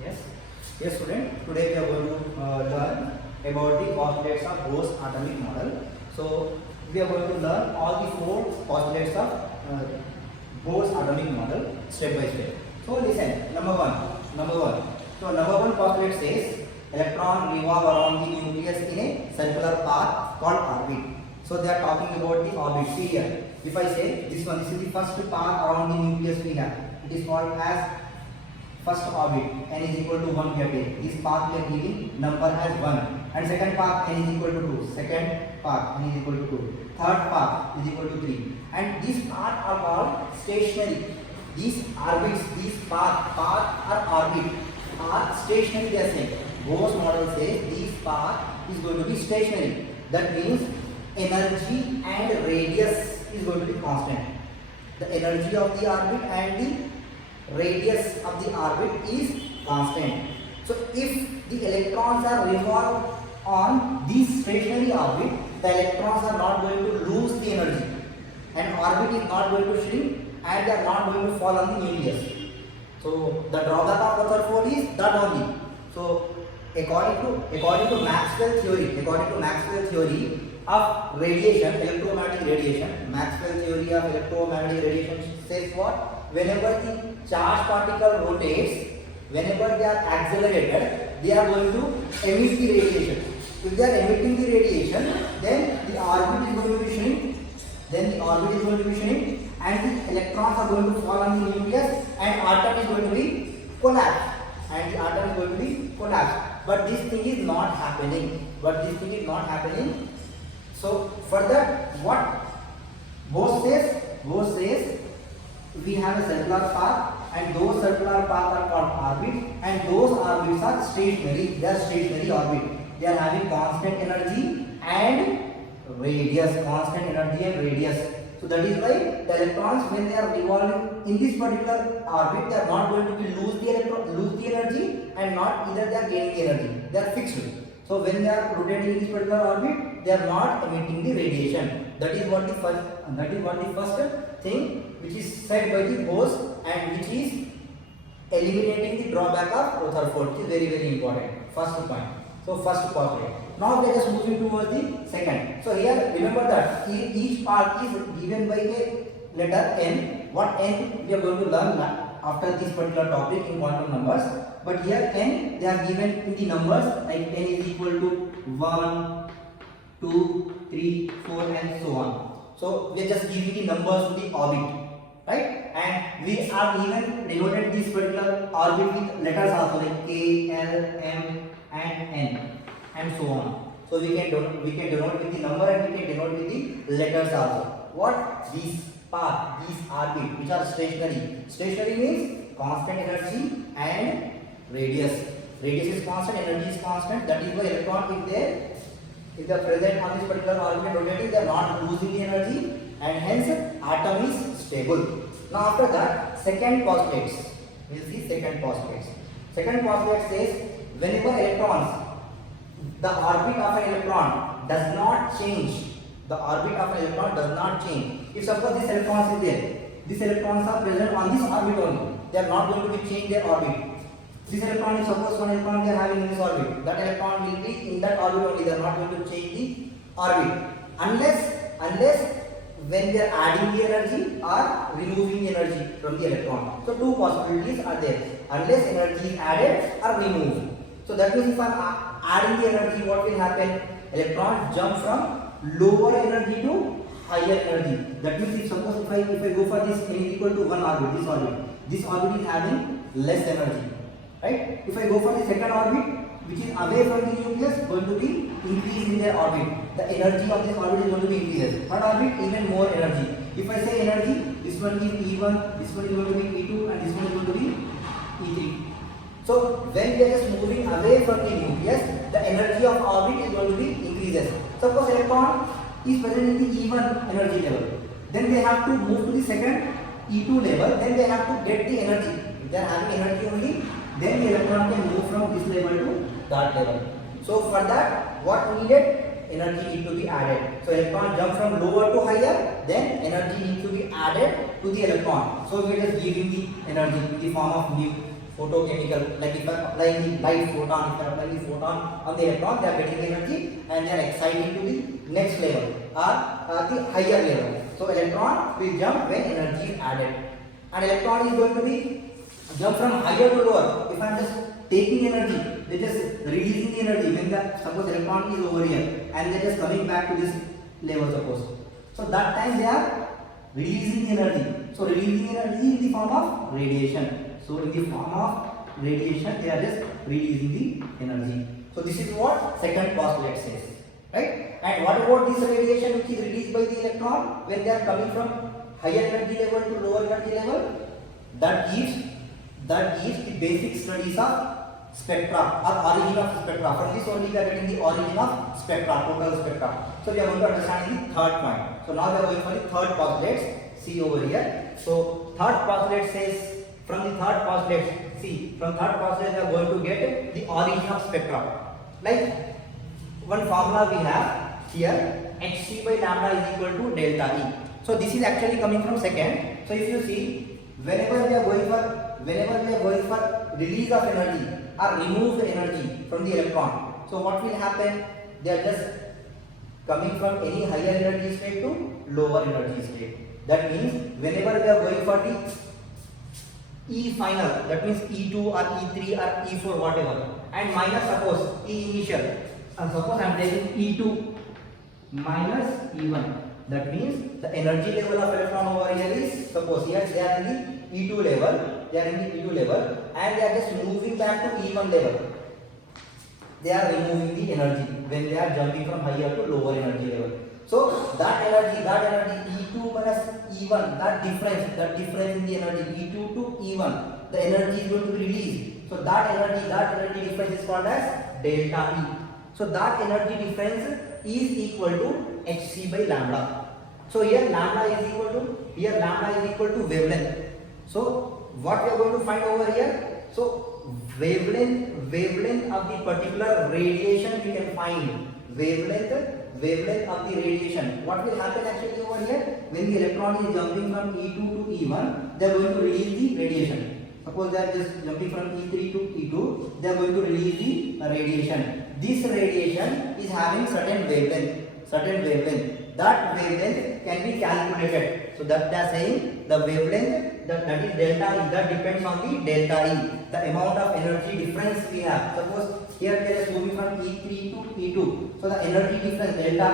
Yes. Yes, student. Today we are going to learn about the postulates of Bohr's atomic model. So we are going to learn all the four postulates of Bohr's atomic model step by step. So listen. Number one. So number one postulate says electron revolve around the nucleus in a circular path called orbit. So they are talking about the orbit. See here. If I say this one, this is the first path around the nucleus we have. It is called as first orbit. N is equal to 1 we have taken. This path we are giving number as 1. And second path n is equal to 2. Second path n is equal to 2. Third path is equal to 3. And these paths are called stationary. These orbits, these path or orbit are stationary. They are saying. Bohr's model says this path is going to be stationary. That means energy and radius is going to be constant. The energy of the orbit and the radius of the orbit is constant. So if the electrons are revolved on this stationary orbit, the electrons are not going to lose the energy, and orbit is not going to shrink, and they are not going to fall on the nucleus. So the drawback of Rutherford is that only. So according to Maxwell theory of radiation, electromagnetic radiation, Maxwell theory of electromagnetic radiation says what? Whenever the charged particle rotates, whenever they are accelerated, they are going to emit the radiation. If they are emitting the radiation, then the orbit is going to be shrink. And the electrons are going to fall on the nucleus, and atom is going to be collapsed. But this thing is not happening. So for that, what Bohr says we have a circular path, and those circular paths are called orbits, and those orbits are stationary. They are stationary orbit. They are having constant energy and radius. So that is why the electrons, when they are revolving in this particular orbit, they are not going to be lose the energy, and not either they are gaining the energy. They are fixed. So when they are rotating in this particular orbit, they are not emitting the radiation. That is what the first thing which is said by the Bohr, and which is eliminating the drawback of Rutherford, which is very, very important. First point. So first postulate. Now let us move towards the second. So here remember that each part is given by a letter n. What n we are going to learn after this particular topic in quantum numbers. But here n they are given in the numbers, like n is equal to 1, 2, 3, 4 and so on. So we are just giving the numbers to the orbit, right? And we are even denoted this particular orbit with letters also, like K, L, M and N and so on. So we can denote with the number, and we can denote with the letters also. What? These path, these orbit which are stationary. Stationary means constant energy and radius. Radius is constant, energy is constant. That is why electron, if they are present on this particular orbit rotating, they are not losing the energy, and hence atom is stable. Now after that, second postulates. We will see second postulates. Second postulate says whenever electrons, the orbit of an electron does not change. If suppose this electrons is there, these electrons are present on this orbit only. They are not going to be change their orbit. This electron is, suppose one electron they are having in this orbit. That electron will be in that orbit only. They are not going to change the orbit unless when they are adding the energy or removing the energy from the electron. So two possibilities are there. Unless energy is added or removed. So that means if I am adding the energy, what will happen? Electrons jump from lower energy to higher energy. That means if suppose if I go for this n is equal to 1 orbit, this orbit is having less energy, right? If I go for the second orbit, which is away from the nucleus, going to be increase in their orbit. The energy of this orbit is going to be increases. Third orbit, even more energy. If I say energy, this one is E1, this one is going to be E2, and this one is going to be E3. So when we are just moving away from the nucleus, the energy of orbit is going to be increases. Suppose electron is present in the E1 energy level, then they have to move to the second E2 level, then they have to get the energy. If they are having energy only, then the electron can move from this level to that level. So for that, what needed? Energy need to be added. So electron jump from lower to higher, then energy need to be added to the electron. So we are just giving the energy in the form of nu. photochemical, like if I am applying the light photon, if I am applying the photon on the electron, they are getting the energy and they are exciting to the next level or the higher level. So electron will jump when energy is added. And electron is going to be jump from higher to lower. If I am just taking energy, they just releasing the energy when the suppose electron is over here and they are just coming back to this level suppose. So that time they are releasing the energy. So releasing energy in the form of radiation. So in the form of radiation they are just releasing the energy. So this is what second postulate says, right? And what about this radiation which is released by the electron when they are coming from higher energy level to lower energy level? That gives the basic studies of spectra or origin of spectra. From this only we are getting the origin of spectra, total spectra. So we are going to understand the third point. So now we are going for the third postulate. See over here. So third postulate says, from the third postulate, see, from third postulate we are going to get the origin of spectra. Like one formula we have here, hc by lambda is equal to delta E. So this is actually coming from second. So if you see, whenever we are going for release of energy or remove the energy from the electron, so what will happen? They are just coming from any higher energy state to lower energy state. That means whenever we are going for the E final, that means E2 or E3 or E4 whatever, and minus suppose E initial, and suppose I am taking E2 minus E1, that means the energy level of electron over here is, suppose here they are in the E2 level, and they are just moving back to E1 level. They are removing the energy when they are jumping from higher to lower energy level. So that energy E2 minus E1, that difference in the energy E2 to E1, the energy is going to be released. So that energy difference is called as delta E. So that energy difference is equal to hc by lambda. So here lambda is equal to wavelength. So what we are going to find over here? So wavelength of the particular radiation we can find. Wavelength of the radiation. What will happen actually over here? When the electron is jumping from E2 to E1, they are going to release the radiation. Suppose they are just jumping from E3 to E2, they are going to release the radiation. This radiation is having certain wavelength. That wavelength can be calculated. So that they are saying the wavelength that is delta E, that depends on the delta E, the amount of energy difference we have. Suppose here they are moving from E3 to E2. So the energy difference delta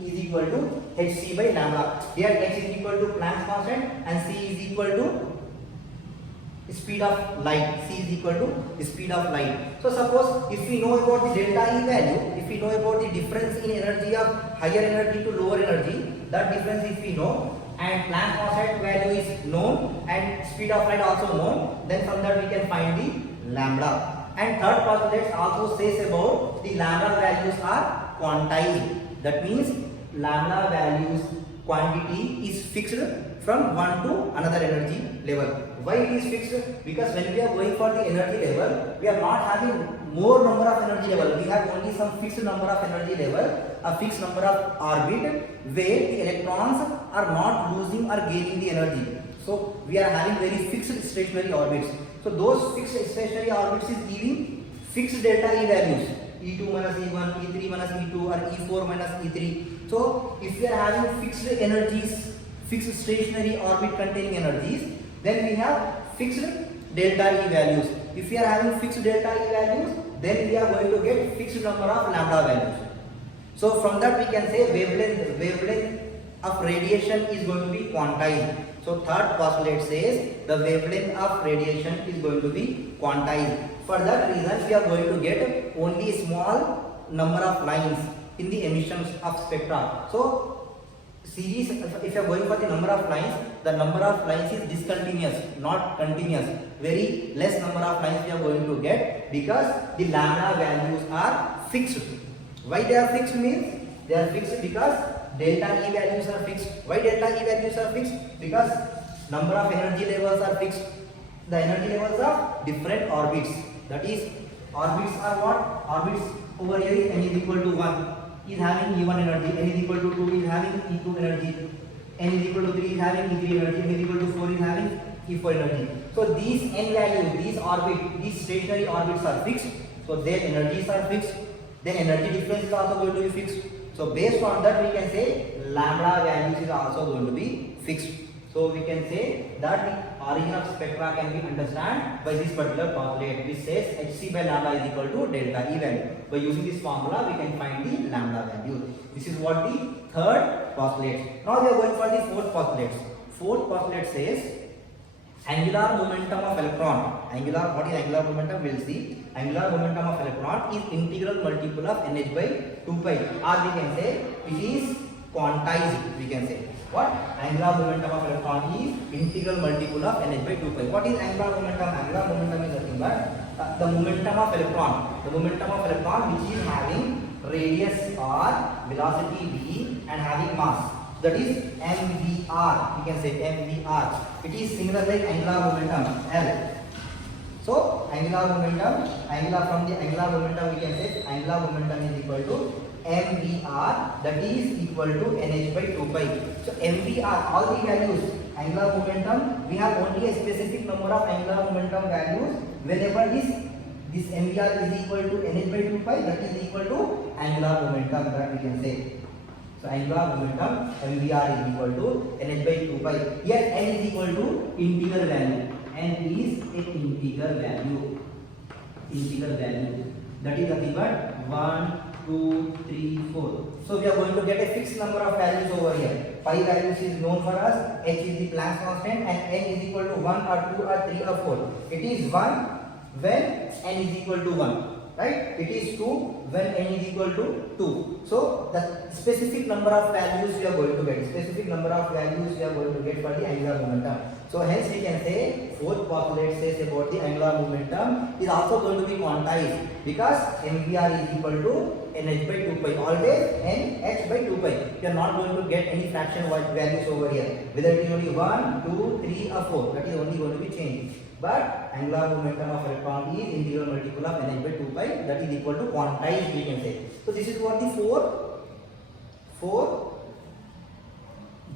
E is equal to hc by lambda. Here h is equal to Planck's constant and c is equal to speed of light. C is equal to speed of light. So suppose if we know about the delta E value, if we know about the difference in energy of higher energy to lower energy, that difference if we know, and Planck's constant value is known and speed of light also known, then from that we can find the lambda. And third postulate also says about the lambda values are quantized. That means lambda values quantity is fixed from one to another energy level. Why it is fixed? Because when we are going for the energy level, we are not having more number of energy level. We have only some fixed number of energy level, a fixed number of orbit where the electrons are not losing or gaining the energy. So we are having very fixed stationary orbits. So those fixed stationary orbits is giving fixed delta E values. E2 minus E1, E3 minus E2 or E4 minus E3. So if we are having fixed energies, fixed stationary orbit containing energies, then we have fixed delta E values. If we are having fixed delta E values, then we are going to get fixed number of lambda values. So from that we can say wavelength of radiation is going to be quantized. So third postulate says the wavelength of radiation is going to be quantized. For that reason we are going to get only a small number of lines in the emissions of spectra. So series, if you are going for the number of lines is discontinuous, not continuous. Very less number of lines we are going to get because the lambda values are fixed. Why they are fixed means they are fixed because delta E values are fixed. Why delta E values are fixed? Because number of energy levels are fixed. The energy levels of different orbits. That is, orbits are what? Orbits over here is n is equal to 1 is having E1 energy, n is equal to 2 is having E2 energy, n is equal to 3 is having E3 energy, n is equal to 4 is having E for energy. So these n values, these stationary orbits are fixed. So their energies are fixed. Then energy difference is also going to be fixed. So based on that, we can say lambda values is also going to be fixed. So we can say that the origin of spectra can be understood by this particular postulate, which says hc by lambda is equal to delta E value. By using this formula, we can find the lambda value. This is what the third postulate. Now we are going for the fourth postulate. Fourth postulate says angular momentum of electron. What is angular momentum? We'll see. Angular momentum of electron is integral multiple of nh by 2 pi, or we can say it is quantized. We can say what? Angular momentum of electron is integral multiple of nh by 2 pi. What is angular momentum? Angular momentum is nothing but the momentum of electron. The momentum of electron which is having radius r, velocity v, and having mass. That is mvr. We can say mvr. It is similar like angular momentum L. So angular momentum, from the angular momentum we can say angular momentum is equal to mvr, that is equal to nh by 2 pi. So mvr, all the values, angular momentum, we have only a specific number of angular momentum values. Whenever this mvr is equal to nh by 2 pi, that is equal to angular momentum, that we can say. So angular momentum mvr is equal to nh by 2 pi. Here n is equal to integral value. N is an integral value. That is nothing but 1, 2, 3, 4. So we are going to get a fixed number of values over here. Pi values is known for us. H is the Planck's constant, and n is equal to 1 or 2 or 3 or 4. It is 1 when n is equal to 1. Right? It is 2 when n is equal to 2. So the specific number of values we are going to get. For the angular momentum. So hence we can say fourth postulate says about the angular momentum is also going to be quantized, because mvr is equal to nh by 2 pi. Always nh by 2 pi. You are not going to get any fraction values over here. Whether it is only 1, 2, 3 or 4. That is only going to be changed. But angular momentum of electron is integral multiple of nh by 2 pi, that is equal to quantized, we can say. So this is what the four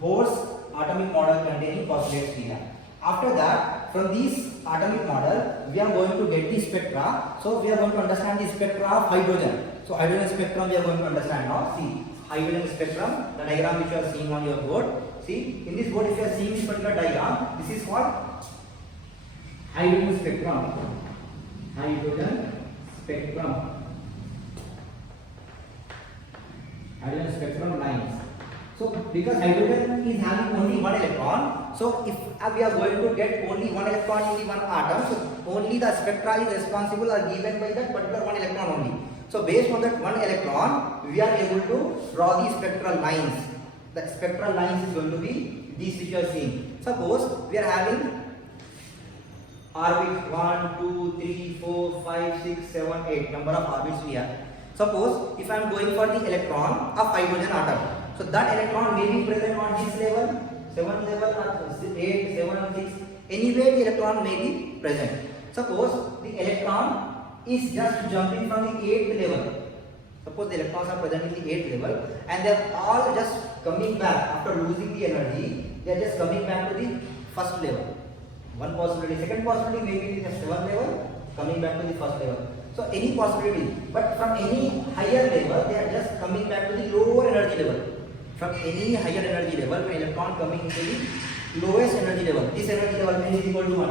Bohr's atomic model containing postulates we have. After that, from this atomic model, we are going to get the spectra. So we are going to understand the spectra of hydrogen. So hydrogen spectrum we are going to understand now. See, hydrogen spectrum, the diagram which you are seeing on your board. See, in this board if you are seeing this particular diagram, this is what? Hydrogen spectrum. Hydrogen spectrum lines. So because hydrogen is having only one electron, so if we are going to get only one electron in the one atom, so only the spectra is responsible or given by that particular one electron only. So based on that one electron, we are able to draw the spectral lines. The spectral lines is going to be these which you are seeing. Suppose we are having orbits 1, 2, 3, 4, 5, 6, 7, 8 number of orbits we have. Suppose if I am going for the electron of hydrogen atom, so that electron may be present on this level, 7 level or 8, 7, 6, anywhere the electron may be present. Suppose the electron is just jumping from the 8th level. Suppose the electrons are present in the 8th level and they are all just coming back after losing the energy, they are just coming back to the first level. One possibility. Second possibility may be in the 7th level, coming back to the first level. So any possibility, but from any higher level, they are just coming back to the lower energy level. From any higher energy level, when electron coming into the lowest energy level, this energy level is equal to 1.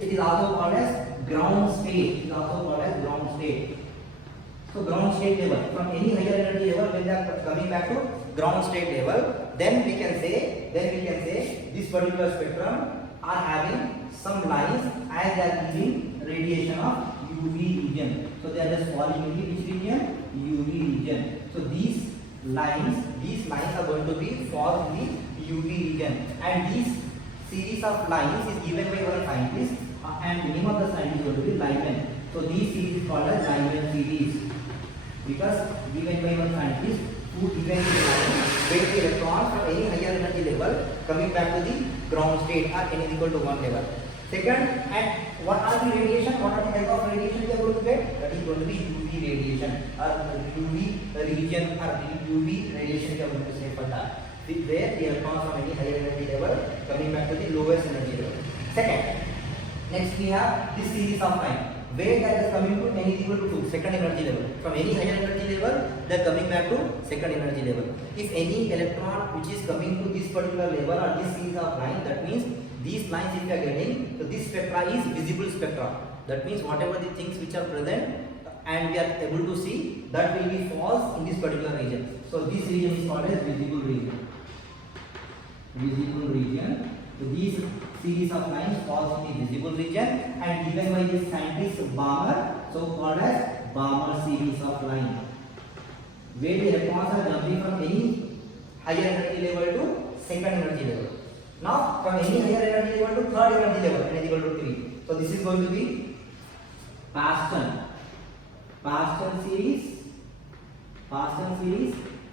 It is also called as ground state. So ground state level. From any higher energy level, when they are coming back to ground state level, then we can say this particular spectrum are having some lines as they are giving radiation of UV region. So they are just falling in which region? UV region. So these lines are going to be fall in the UV region, and this series of lines is given by one scientist, and name of the scientist is going to be Lyman. So these series is called as Lyman series, because given by one scientist who given the line where the electron from any higher energy level coming back to the ground state or n is equal to 1 level. Second, and what are the radiation? What are the type of radiation we are going to get? That is going to be UV radiation or UV region or UV radiation we are going to say for that. where the electrons from any higher energy level coming back to the lowest energy level. Second, next we have this series of line where that is coming to n is equal to 2, second energy level. From any higher energy level, they are coming back to second energy level. If any electron which is coming to this particular level or this series of line, that means these lines if you are getting, so this spectra is visible spectra. That means whatever the things which are present and we are able to see, that will be false in this particular region. So this region is called as visible region. Visible region. So these series of lines falls in the visible region and given by this scientist Balmer, so called as Balmer series of lines, where the electrons are jumping from any higher energy level to second energy level. Now from any higher energy level to third energy level, n is equal to 3. So this is going to be Paston series,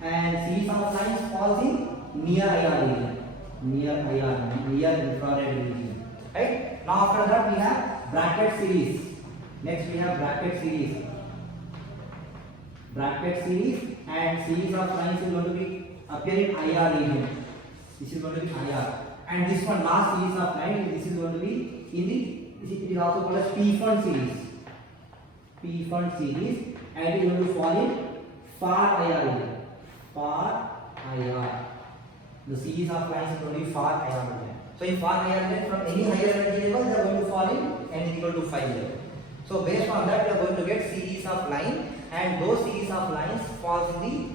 and series of lines falls in near IR region. Near infrared region, right? Now after that we have bracket series. Next we have bracket series, and series of lines is going to be appear in IR region. This is going to be IR, and this one last series of lines, this is going to be in the, it is also called as P-fund series, and it is going to fall in far IR region. The series of lines is going to be far IR region. So in far IR region, from any higher energy level, they are going to fall in n is equal to 5 level. So based on that, we are going to get series of line, and those series of lines falls in the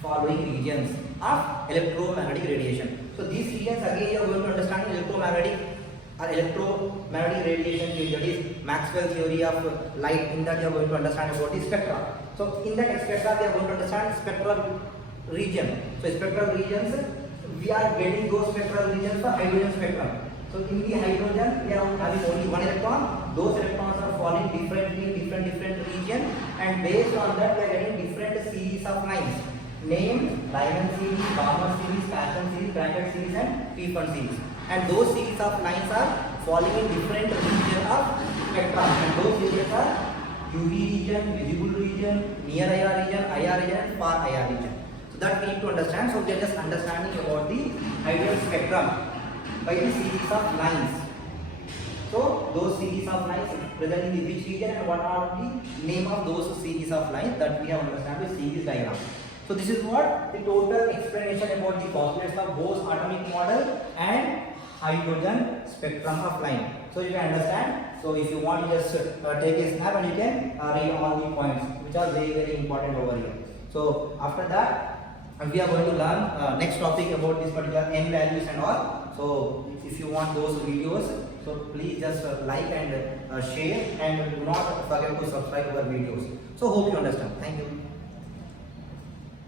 following regions of electromagnetic radiation. So these regions again you are going to understand electromagnetic radiation theory, that is Maxwell theory of light. In that you are going to understand about the spectra. So in that spectra we are going to understand spectral region. So spectral regions, we are getting those spectral regions for hydrogen spectrum. So in the hydrogen we are having only one electron. Those electrons are falling differently in different region, and based on that we are getting different series of lines named Lyman series, Balmer series, Paston series, bracket series, and P-fund series. And those series of lines are falling in different region of spectrum, and those regions are UV region, visible region, near IR region, and far IR region. So that we need to understand. So we are just understanding about the hydrogen spectrum by the series of lines. So those series of lines present in the which region and what are the name of those series of lines, that we have understand with series diagram. So this is what the total explanation about the postulates of Bose atomic model and hydrogen spectrum of line. So you can understand. So if you want to just take a snap and you can read all the points which are very important over here. So after that we are going to learn next topic about this particular n values and all. So if you want those videos, so please just like and share, and do not forget to subscribe our videos. So hope you understand. Thank you.